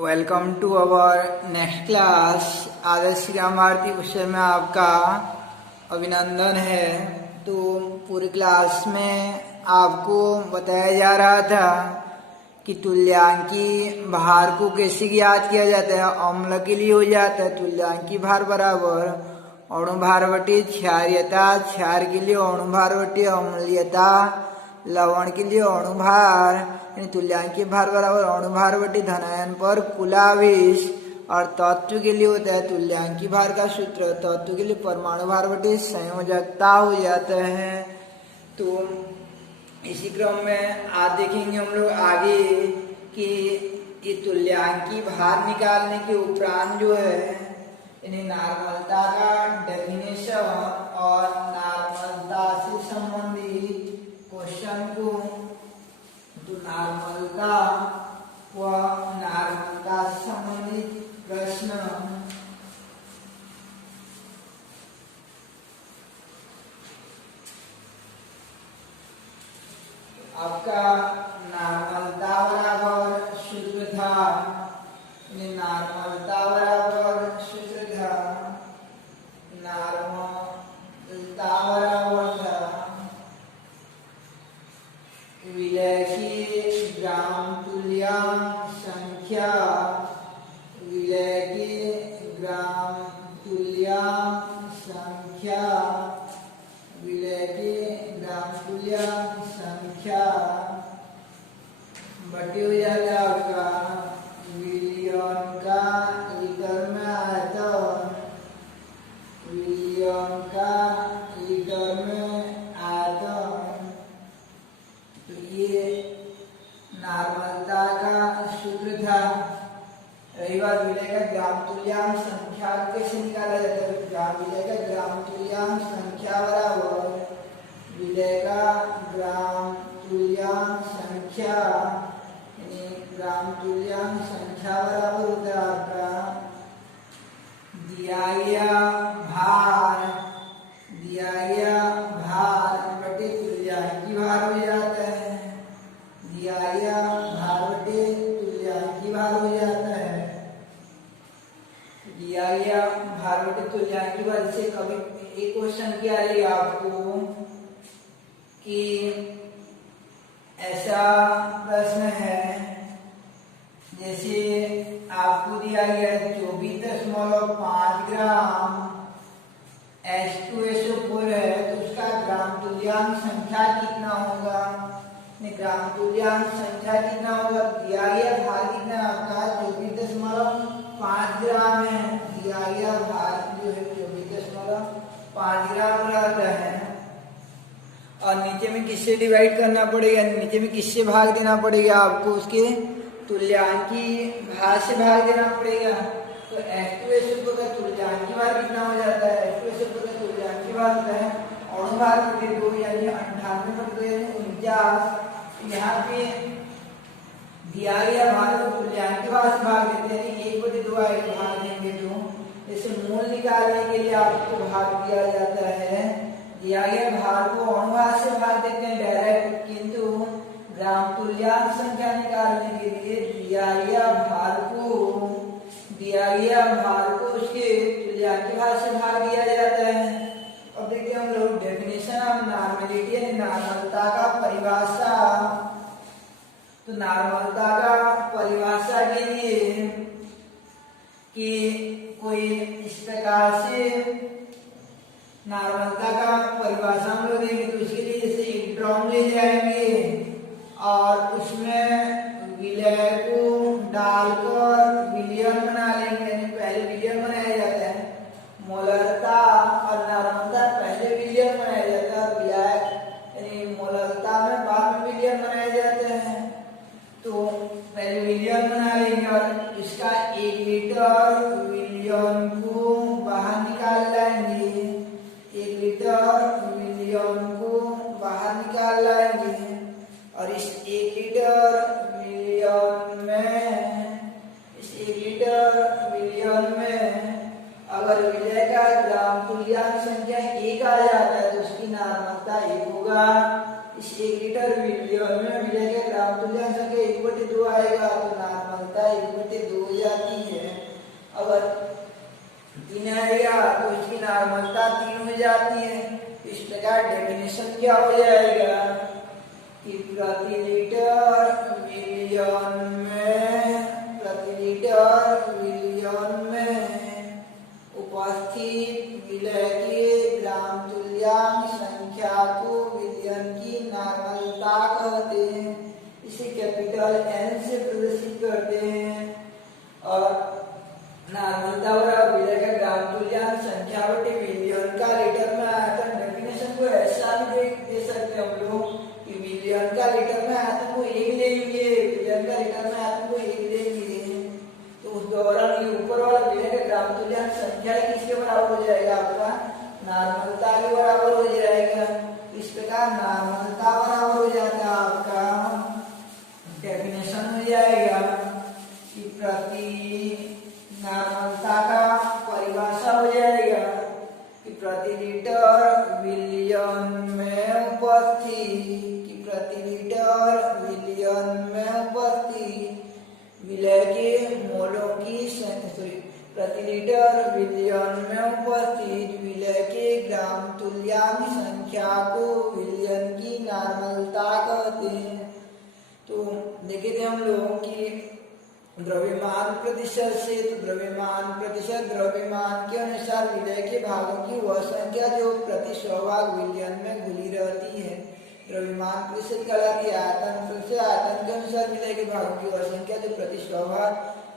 Welcome to our next class. आदर्श ग्राम भारती विषय में आपका अभिनंदन है। तो पूरी क्लास में आपको बताया जा रहा था कि तुल्यांकी भार को कैसे ज्ञात किया जाता है। अम्ल के लिए हो जाता है तुल्यांकी भार बराबर अणु भार बटे क्षारीयता, क्षार के लिए अणु भार बटे अम्लीयता, लवण के लिए अणु भार तुल्यांकी भार बराबर अणु भार बटे धनायन पर कुल आवेश। और तत्व के लिए होता है तुल्यांकी भार का सूत्र तत्व के लिए परमाणु भार बटे संयोजकता हो जाता है। तो इसी क्रम में आज देखेंगे हम लोग आगे कि ये तुल्यांकी भार निकालने के उपरांत जो है इन्हें नॉर्मलता का डेफिनेशन और नॉर्मलता से संबंधित क्वेश्चन को नॉर्मलता व नॉर्मलता से संबंधित प्रश्न आपका नॉर्मलता बराबर सूत्र था, नॉर्मलता बराबर सूत्र था, नॉर्मलता बराबर था विलय की ग्राम तुल्यांक संख्या, विलय की ग्राम तुल्यांक संख्या, विलय की ग्राम तुल्यांक संख्या बटे हो जाता है आपका विलियन का लीटर में आयतन, विलियन का लीटर में आयतन। तो ये नॉर्मलता का सूत्र था। रही बात विलय का ग्राम तुल्यांक संख्या कैसे निकाला जाता है। विलय का ग्राम तुल्यांक संख्या बराबर विलय का ग्राम तुल्यांक संख्या, ग्राम तुल्यांक संख्या बराबर होता है आपका दिया गया भार बटे तुल्यांकी भार हो जाता है, दिया गया भार बटे तुल्यांकी भार हो जाता है। दिया गया भार बटे तुल्यांकी भार से कभी एक क्वेश्चन किया जाएगा आपको कि ऐसा प्रश्न है जैसे आपको दिया गया 24.5 ग्राम H2SO4 है तो उसका ग्राम तुल्यांक संख्या कितना होगा। ग्राम तुल्यांक संख्या कितना होगा, दिया गया भार कितना आपका 24.5 ग्राम है, दिया गया भार जो है 24.5 ग्राम रहता है। और नीचे में किससे डिवाइड करना पड़ेगा, नीचे में किससे भाग देना पड़ेगा आपको, उसके तुल्यांकी भार से भाग देना पड़ेगा। तो H2SO4 का तुल्यांकी भार कितना हो जाता है, H2SO4 का तुल्यांकी भार होता है अणु भार बटे 2 यानी 98 बटे 49। यहाँ पे दिया गया भार को तुल्यांकी भार से भाग देते हैं 1 बटे 2 आएगा भाग देंगे तो इसे मूल निकालने के लिए आपको भाग दिया जाता है। दिया गया भार को अणु भार से भाग देते हैं डायरेक्ट, किंतु ग्राम तुल्यांक संख्या निकालने के लिए दिया गया भार को उसके तुल्यांकी भार से भाग दिया जाता है। अब देखते हैं हम लोग डेफिनेशन ऑफ नॉर्मलिटी यानी नॉर्मलता का परिभाषा। तो नॉर्मलता का परिभाषा के लिए कि कोई इस प्रकार से नॉर्मलता का परिभाषा हम लोग देंगे तो उसके लिए जैसे एक ड्रम ले जाएंगे और उसमें विलय को डालकर विलियन बना लेंगे। यानी पहले विलियन बनाया जाता है, मोलरता और नॉर्मलता पहले विलियन बनाया जाता है, विलय यानी मोलरता में बाद में विलियन बनाए जाते हैं। तो पहले विलियन बना लेंगे और इसका 1 लीटर विलियन को बाहर निकाल लाएंगे, 1 लीटर विलियन को बाहर निकाल लाएंगे। और इस 1 लीटर विलियन में अगर विलय का ग्राम तुल्यांक संख्या 1 आ जाता है तो उसकी नॉर्मलता 1 होगा। इस 1 लीटर विलियन में विलय के ग्राम तुल्यांक संख्या 1/2 आएगा तो नॉर्मलता 1/2 जाती है। इस प्रकार डेफिनेशन क्या हो जाएगा कि प्रति लीटर मिलियन में उपस्थित विलय के ग्राम तुल्यांक संख्या को विलयन की नॉर्मलता कहते हैं। इसे कैपिटल N से प्रदर्शित करते हैं। और नॉर्मलता और विलय का ग्राम तुल्यांक संख्या बटे विलयन का लीटर में आयतन। डेफिनेशन को ऐसा भी दे सकते हैं हम लोग कि विलयन का लीटर में आयतन को 1 ले लिए, विलयन का लीटर में आयतन को 1 ले लिए, तो उस दौरान ये ऊपर वाला विलय का ग्राम तुल्यांक संख्या किसके बराबर हो जाएगा? आपका नॉर्मलता के बराबर हो जाएगा। इस प्रकार नॉर्मलता बराबर हो जाता है आपका, डेफिनेशन हो जाएगा कि प्रति नॉर्मलता का परिभाषा हो जाएगा कि प्रति लीटर विलयन में उपस्थित विलय के मोलों की प्रति लीटर विलयन में उपस्थित विलय के ग्राम तुल्यांक संख्या को विलयन की नॉर्मलता कहते हैं। तो देखे थे हम लोग कि द्रव्यमान प्रतिशत से, तो द्रव्यमान प्रतिशत द्रव्यमान के अनुसार विलय के भागों की वह संख्या जो प्रति सहभाग विलयन में घुली रहती है। द्रव्यमान प्रतिशत कहलाती है आयतन प्रतिशत, आयतन के अनुसार विलय के भागों की वह संख्या जो प्रति सहभाग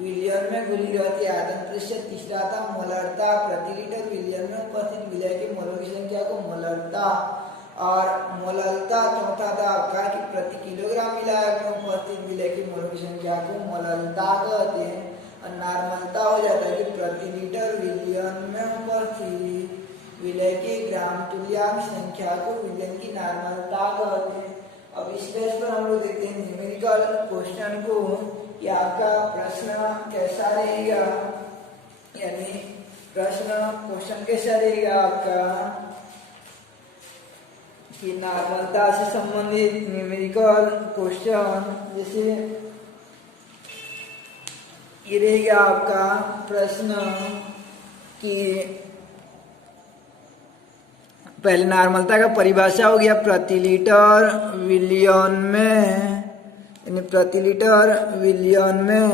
विलयन में घुली रहती है। आयतन प्रतिशत। तीसरा था मोलरता, प्रति लीटर विलयन में उपस्थित विलय के मोलों की संख्या को मोलरता। और मोललता चौथा था आपका कि प्रति किलोग्राम विलायक में उपस्थित विलय की मोलों की संख्या को मोललता कहते हैं। और नॉर्मलता हो जाता है कि प्रति लीटर विलयन में उपस्थित विलय के ग्राम तुल्यांक संख्या को विलयन की नॉर्मलता कहते हैं। अब इस बेस पर हम लोग देखते हैं न्यूमेरिकल क्वेश्चन को कि आपका प्रश्न कैसा रहेगा, यानी प्रश्न क्वेश्चन कैसा रहेगा आपका कि नॉर्मलता से संबंधित न्यूमेरिकल क्वेश्चन। जैसे ये रहेगा आपका प्रश्न कि पहले नॉर्मलता का परिभाषा हो गया प्रति लीटर विलयन में, यानी प्रति लीटर विलयन में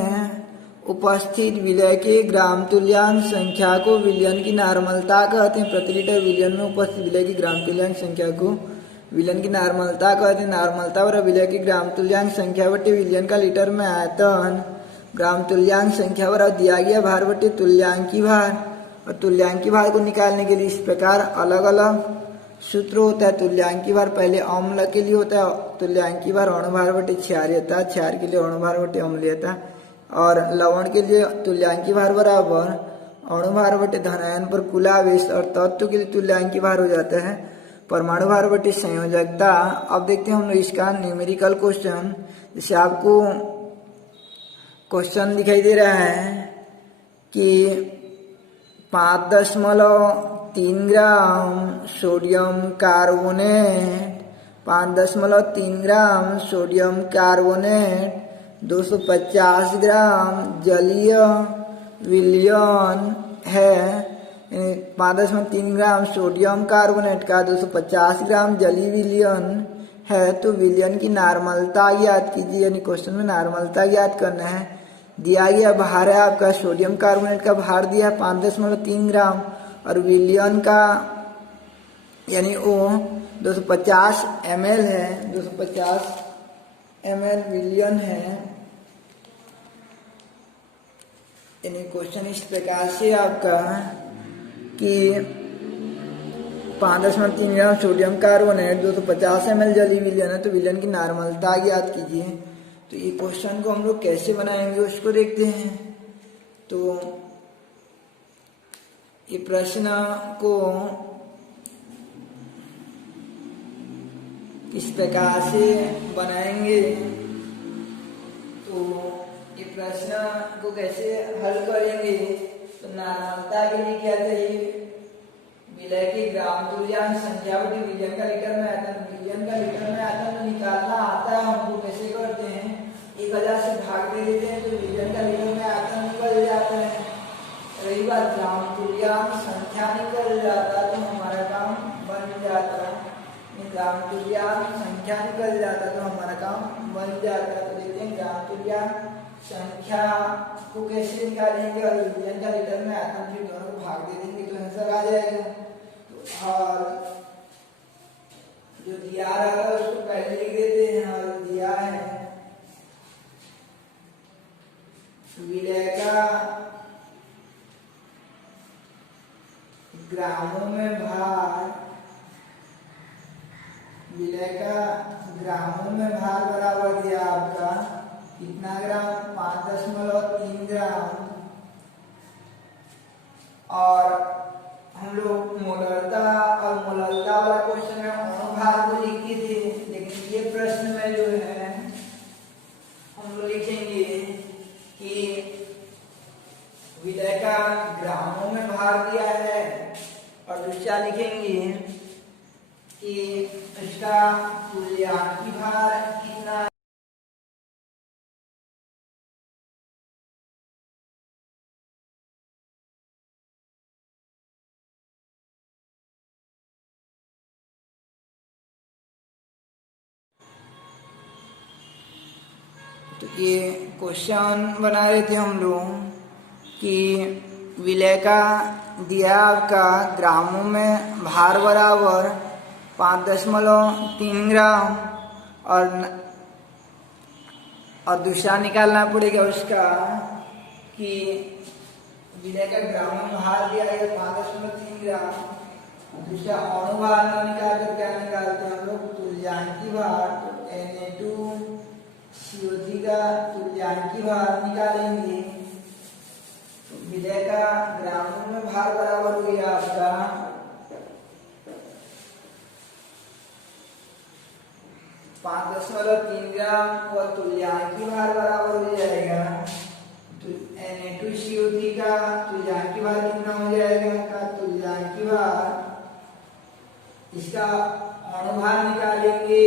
उपस्थित विलय के ग्राम तुल्यांक संख्या को विलयन की नॉर्मलता कहते हैं। प्रति लीटर विलयन में उपस्थित विलय की ग्राम तुल्यांक संख्या को विलयन की नॉर्मलता कहते हैं। नॉर्मलता और विलय की ग्राम तुल्यांक संख्या बटे विलयन का लीटर में आयतन, ग्राम तुल्यांक संख्या पर दिया गया भार बटे तुल्यांकी भार। और तुल्यांकी भार को निकालने के लिए इस प्रकार अलग अलग सूत्र होता है। तुल्यांकी भार पहले अम्ल के लिए होता है, तुल्यांकी भार अणुभार बटे क्षारीयता, क्षार के लिए अणुभार बटे अम्लीयता, और लवण के लिए तुल्यांकी भार बराबर अणुभार बटे धनायन पर कुल आवेश, और तत्व के लिए तुल्यांकी भार हो जाता है परमाणु भार बटे संयोजकता। अब देखते हैं हम लोग इसका न्यूमेरिकल क्वेश्चन। जैसे आपको क्वेश्चन दिखाई दे रहा है कि 5.3 gram sodium carbonate, 5.3 gram sodium carbonate, 250 ग्राम जलीय विलयन है। 5.3 ग्राम सोडियम कार्बोनेट का 250 ग्राम जलीय विलयन है, तो विलयन की नॉर्मलता ज्ञात कीजिए। यानी क्वेश्चन में नॉर्मलता ज्ञात करना है। दिया गया भार है आपका सोडियम कार्बोनेट का भार दिया 5.3 ग्राम, और विलयन का यानी वो 250 ml है, 250 ml विलयन है। यानी क्वेश्चन इस प्रकार से आपका कि 5.3 ग्राम सोडियम कार्बोनेट 250 ml जलीय विलयन है, तो विलयन की नॉर्मलता ज्ञात कीजिए। तो ये क्वेश्चन को हम लोग कैसे बनाएंगे उसको देखते हैं। तो ये प्रश्न को इस प्रकार से बनाएंगे। तो ये प्रश्न को कैसे हल करेंगे, तो नॉर्मलता के लिए क्या चाहिए, विलय की ग्राम तुल्यांक संख्या बटे विलयन का लीटर में आयतन। विलयन का लीटर में आयतन निकालना आता है हमको, कैसे करते हैं 1000 से भाग दे देते हैं तो विलयन का लीटर में आयतन निकल जाता है। रही बात ग्राम तुल्यांक संख्या निकल जाता है तो हमारा ग्राम तुल्यांक संख्या निकल जाता तो हमारा काम बन जाता। तो देखते हैं ग्राम तुल्यांक संख्या को कैसे निकालेंगे, और विलयन का लीटर में आता है, फिर दोनों को भाग दे देंगे तो आंसर आ जाएगा। तो और जो दिया रहा है उसको पहले लिख देते हैं, और दिया है विलय का ग्रामों में भार, विलय का ग्रामों में भार बराबर दिया आपका कितना ग्राम, 5.3 ग्राम। और हम लोग मोलरता और मोलरता वाला क्वेश्चन में अणुभार को लिखी थी, लेकिन ये प्रश्न में जो है हम लोग लिखेंगे कि विलय का ग्रामों में भार दिया है, और दूसरा लिखेंगे कि इसका तुल्यांकी भार कितना है। तो ये क्वेश्चन बना रहे थे हम लोग कि विलय का दिया आपका ग्रामों में भार बराबर 5.3 ग्राम, और दूसरा निकालना पड़ेगा उसका कि विलय का ग्रामों में भार दिया है 5.3 ग्राम, दूसरा अणुभार ना निकाल कर क्या निकालते हैं हम लोग, तुल्यांकी भार। तो Na2CO3 का तुल्यांकी भार निकालेंगे, विलय का ग्रामों में भार बराबर हो गया आपका 5.3 ग्राम, और तुल्यांकी भार बराबर हो जाएगा Na2CO3 का तुल्यांकी भार कितना हो जाएगा, का तुल्यांकी भार इसका अणुभार निकालेंगे,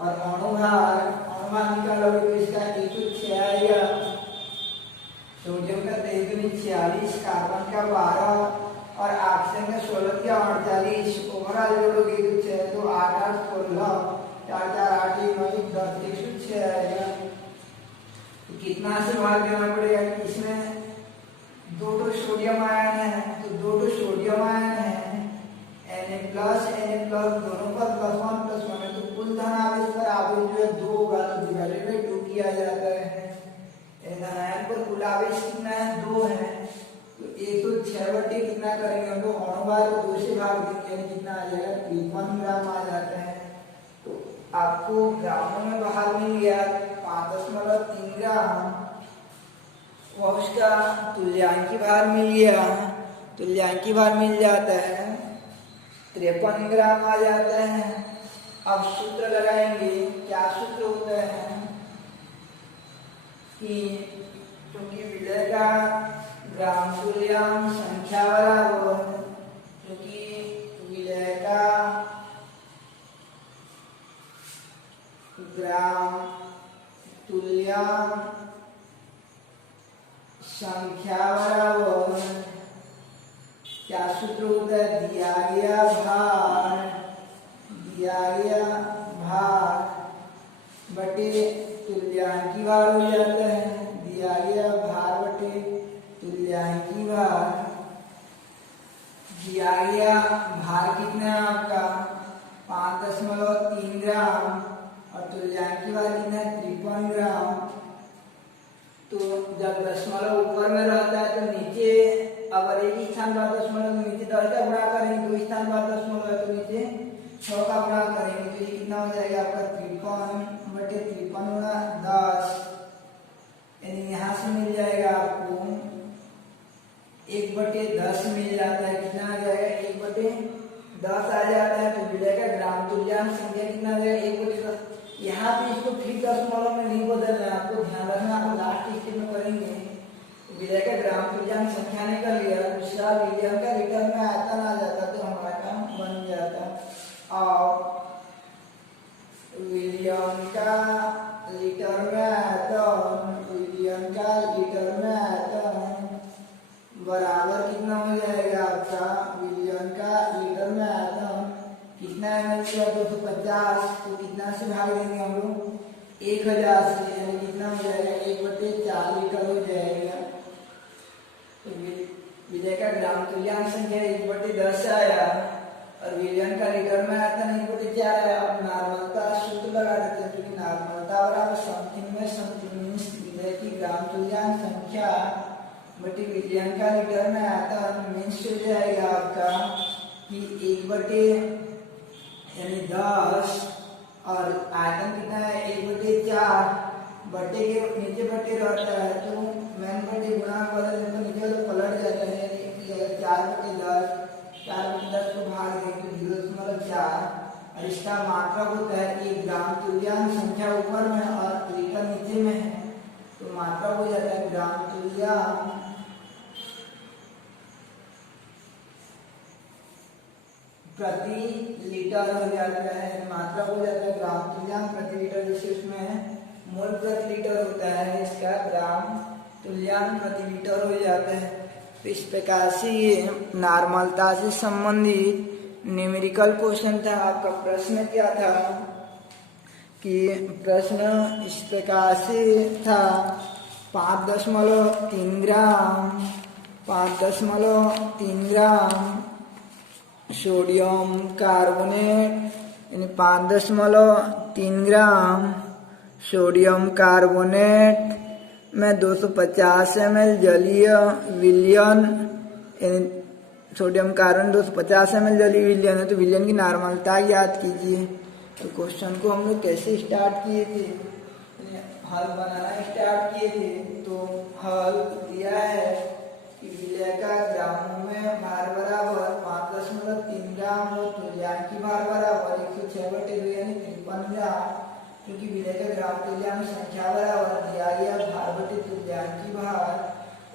और अणुभार निकालोगे तो इसका E2 आएगा, सोडियम का 43, कार्बन का 12 और ऑक्सीजन का 16 या 48, ओवरऑल जोड़ोगे तो 6 तो 8 8 16 4 4 8 1 10 106 आएगा। तो कितना से भाग देना पड़ेगा कि इसमें दो सोडियम आयन है, तो दो सोडियम आयन है, Na+ दोनों पर +1 है, तो कुल धन आवेश पर आवेश जो है 2 होगा, तो डिवाइडेड बाय 2 किया जाता है। धनायन पर कुल आवेश कितना है, 2 है, तो 1 तो 6 बटे कितना करेंगे हम लोग, अणुभार को 2 से भाग देंगे, यानी कितना आ जाएगा 53 ग्राम आ जाता है। तो आपको ग्रामों में भार मिल गया 5.3 ग्राम, और उसका तुल्यांकी भार मिल गया, तुल्यांकी भार मिल जाता है 53 ग्राम आ जाता है। अब सूत्र लगाएंगे, क्या सूत्र होता है कि क्योंकि विलय का ग्राम तुल्यांक संख्या बराबर, क्योंकि विलय का ग्राम तुल्यांक संख्या बराबर क्या सूत्र होता है, दिया गया भार बटे तुल्यांकी भार हो जाता है, दिया गया भार बटे तुल्यांकी भार। दिया गया भार कितना है आपका 5.3 ग्राम, और तुल्यांकी भार कितना है 53 ग्राम। तो जब दशमलव ऊपर में रहता है तो नीचे अगर एक ही स्थान पर दशमलव तो नीचे 10 का गुणा करेंगे, 2 स्थान पर दशमलव है तो नीचे 6 का गुणा करेंगे, तो ये कितना हो जाएगा आपका 53 बटे 53 गुणा 10, यानी यहाँ से मिल जाएगा आपको 1/10 मिल जाता है। कितना आ जाएगा 1/10 आ जाता है। तो विलय का ग्राम तुल्यांक संख्या कितना आ जाएगा 1/10। यहाँ पे इसको ठीक दशमलव में नहीं बदलना है, आपको ध्यान रखना, आप लास्ट स्टेप में करेंगे। विलय का ग्राम तुल्यांक संख्या निकल गया, दूसरा विलयन का लीटर में आयतन आ जाता तो हमारा काम बन जाता। और विलयन का लीटर में आयतन, विलयन का लीटर में आयतन बराबर कितना हो जाएगा आपका, विलयन का लीटर में आयतन कितना ml किया 250, तो कितना से भाग देंगे हम लोग? 1000 से, यानी कितना हो जाएगा? 1/4 लीटर हो जाएगा। तो विजय का ग्राम तुल्यांक संख्या 1/10 आया और विलियन का लीटर में आया था 1/4 आया। अब नॉर्मलता सूत्र लगा देते हैं, क्योंकि नॉर्मलता बराबर समथिंग में समथिंग मीन्स विजय की ग्राम तुल्यांक संख्या बटी विलियन का लीटर में आता है, मीन्स हो जाएगा आपका कि 1/10 और आयतन कितना है? 1/4, बटे के नीचे बटे रहता है तो मैन बटे गुणा बदल तो नीचे तो पलट जाता है, 4/10, 4/10 को भाग देंगे तो 0.4 और इसका मात्रक होता है 1 ग्राम तुल्यांक संख्या ऊपर में और लीटर नीचे में है, तो मात्रक हो जाता है ग्राम तुल्यांक प्रति लीटर हो जाता है। मात्रा हो जाता है ग्राम तुल्यांक प्रति लीटर, जिससे उसमें मोल प्रति लीटर होता है, इसका ग्राम तुल्यांक प्रति लीटर हो जाता है। तो इस प्रकार से ये नॉर्मलता से संबंधित न्यूमेरिकल क्वेश्चन था। आपका प्रश्न क्या था कि प्रश्न इस प्रकार से था 5.3 ग्राम 5.3 ग्राम सोडियम कार्बोनेट, यानी 5.3 ग्राम सोडियम कार्बोनेट में 250 ml जलीय विलयन, यानी सोडियम कार्बन 250 ml जलीय विलयन है, तो विलयन की नॉर्मलता याद कीजिए। तो क्वेश्चन को हम लोग कैसे स्टार्ट किए थे? हल बनाना स्टार्ट किए थे, तो हल दिया है कि विलय का ग्रामों में भार बराबर 5.3 ग्राम और तुल्यांक की भार बराबर 106/2 यानी 53 ग्राम, क्योंकि विलय का ग्राम तुल्यांक संख्या बराबर दिया गया भार बटे तुल्यांक की भार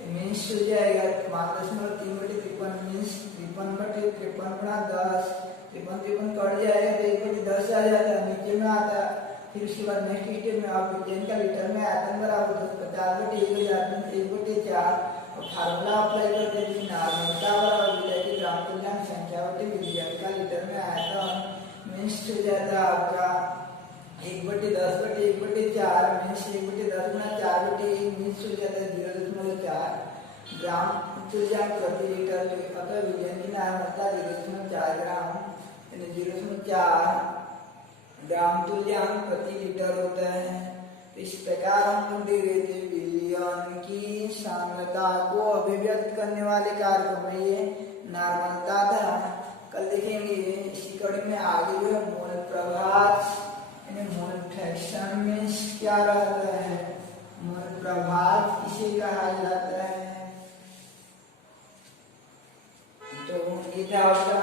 मीन्स हो जाएगा 5.3/53 मीन्स 53/53 गुणा 10, 53 कट जाएगा तो 1/10 आ जाता है, नीचे में आता है। फिर उसके बाद नेक्स्ट स्टेप में आप विलयन का लीटर में आयतन बराबर 50/1/4 और फार्मूला अप्लाई करते हैं, नॉर्मलता बराबर विलय की ग्राम तुल्यांक संख्या बटे विलयन का लीटर में आयतन मीन्स हो जाता है आपका 1/10/1/4 मीन्स 1/10 गुणा 4/1 मीन्स हो जाता है 0.4 ग्राम तुल्यांक प्रति लीटर। अतः विलयन की नॉर्मलता 0.4 ग्राम यानी 0.4 ग्राम तुल्यांक प्रति लीटर होता है। इस प्रकार हम लोग देख रहे थे विलयन की सांद्रता को अभिव्यक्त करने वाले कारकों में ये नॉर्मलता था। कल देखेंगे इसी कड़ी में आगे जो मोल प्रभाव यानी मोल फ्रैक्शन में क्या रहता है, मोल प्रभाव किसे कहा जाता है। तो ये था आपका